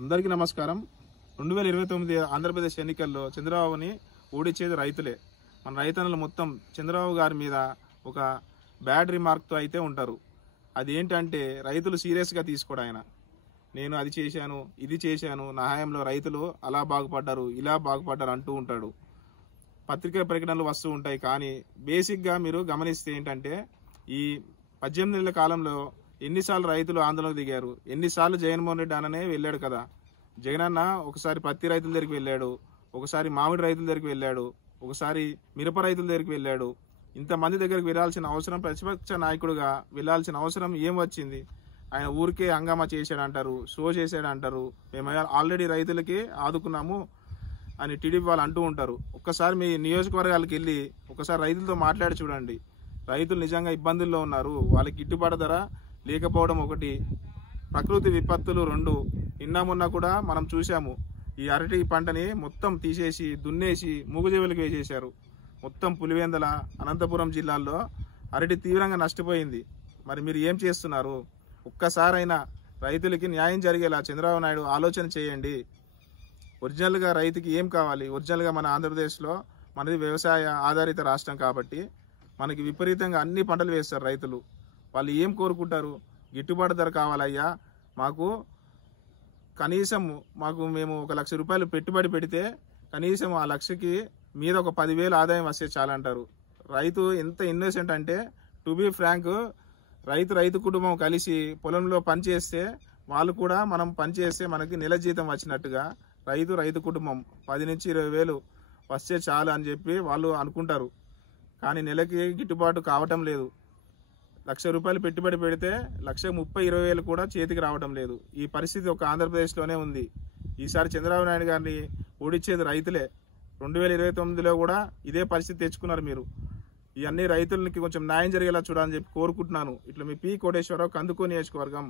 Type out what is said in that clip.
అందరికీ నమస్కారం. 2029 ఆంధ్రప్రదేశ్ ఎన్నికల్లో చంద్రబాబుని ఓడించేది రైతులే. మన రైతన్నలు మొత్తం చంద్రబాబు గారి మీద ఒక బ్యాడ్ రిమార్క్తో అయితే ఉంటారు. అది ఏంటంటే రైతులు సీరియస్గా తీసుకోడు ఆయన. నేను అది చేశాను, ఇది చేశాను, నా హయాంలో రైతులు అలా బాగుపడ్డారు, ఇలా బాగుపడ్డారు అంటూ ఉంటాడు. పత్రికా ప్రకటనలు వస్తూ ఉంటాయి. కానీ బేసిక్గా మీరు గమనిస్తే ఏంటంటే ఈ 18 నెలల కాలంలో ఎన్నిసార్లు రైతులు ఆందోళనకు దిగారు, ఎన్నిసార్లు జగన్మోహన్ రెడ్డి అన్ననే వెళ్ళాడు కదా. జగన్ అన్న ఒకసారి పత్తి రైతుల దగ్గరికి వెళ్ళాడు, ఒకసారి మామిడి రైతుల దగ్గరికి వెళ్ళాడు, ఒకసారి మిరప రైతుల దగ్గరికి వెళ్ళాడు. ఇంతమంది దగ్గరికి వెళ్ళాల్సిన అవసరం, ప్రతిపక్ష నాయకుడిగా వెళ్ళాల్సిన అవసరం ఏం వచ్చింది? ఆయన ఊరికే హంగామా చేశాడంటారు, షో చేశాడంటారు, మేము ఆల్రెడీ రైతులకి ఆదుకున్నాము అని టీడీపీ వాళ్ళు అంటూ ఉంటారు. ఒక్కసారి మీ నియోజకవర్గాలకు వెళ్ళి ఒకసారి రైతులతో మాట్లాడి చూడండి. రైతులు నిజంగా ఇబ్బందుల్లో ఉన్నారు. వాళ్ళకి గిట్టుబాటు ధర లేకపోవడం ఒకటి, ప్రకృతి విపత్తులు రెండు. నిన్న మొన్న కూడా మనం చూసాము, ఈ అరటి పంటని మొత్తం తీసేసి దున్నేసి మూగుజీవులకు వేసేశారు. మొత్తం పులివెందల, అనంతపురం జిల్లాల్లో అరటి తీవ్రంగా నష్టపోయింది. మరి మీరు ఏం చేస్తున్నారు? ఒక్కసారైనా రైతులకి న్యాయం జరిగేలా చంద్రబాబు నాయుడు ఆలోచన చేయండి. ఒరిజినల్గా రైతుకి ఏం కావాలి? ఒరిజినల్గా మన ఆంధ్రప్రదేశ్లో మనది వ్యవసాయ ఆధారిత రాష్ట్రం కాబట్టి మనకి విపరీతంగా అన్ని పంటలు వేస్తారు రైతులు. వాళ్ళు ఏం కోరుకుంటారు? గిట్టుబాటు ధర కావాలయ్యా, మాకు కనీసం మేము 1 లక్ష రూపాయలు పెట్టుబడి పెడితే కనీసం ఆ లక్షకి మీద ఒక 10,000 ఆదాయం వస్తే చాలంటారు. రైతు ఎంత ఇన్నోసెంట్ అంటే, టు బీ ఫ్రాంక్, రైతు కుటుంబం కలిసి పొలంలో పనిచేస్తే వాళ్ళు కూడా మనం పనిచేస్తే మనకి నెల జీతం వచ్చినట్టుగా రైతు కుటుంబం 10 నుంచి 20,000 వస్తే చాలు అని చెప్పి వాళ్ళు అనుకుంటారు. కానీ నెలకి గిట్టుబాటు కావటం లేదు. 1,00,000 రూపాయలు పెట్టుబడి పెడితే 1,30,20,000 కూడా చేతికి రావడం లేదు. ఈ పరిస్థితి ఒక ఆంధ్రప్రదేశ్లోనే ఉంది. ఈసారి చంద్రబాబు నాయుడు గారిని ఓడించేది రైతులే. 2029లో కూడా ఇదే పరిస్థితి తెచ్చుకున్నారు మీరు. ఇవన్నీ రైతులకి కొంచెం న్యాయం జరిగేలా చూడాలని చెప్పి కోరుకుంటున్నాను. ఇట్లా మీ పి. కోటేశ్వరరావు, కందుకూరు నియోజకవర్గం.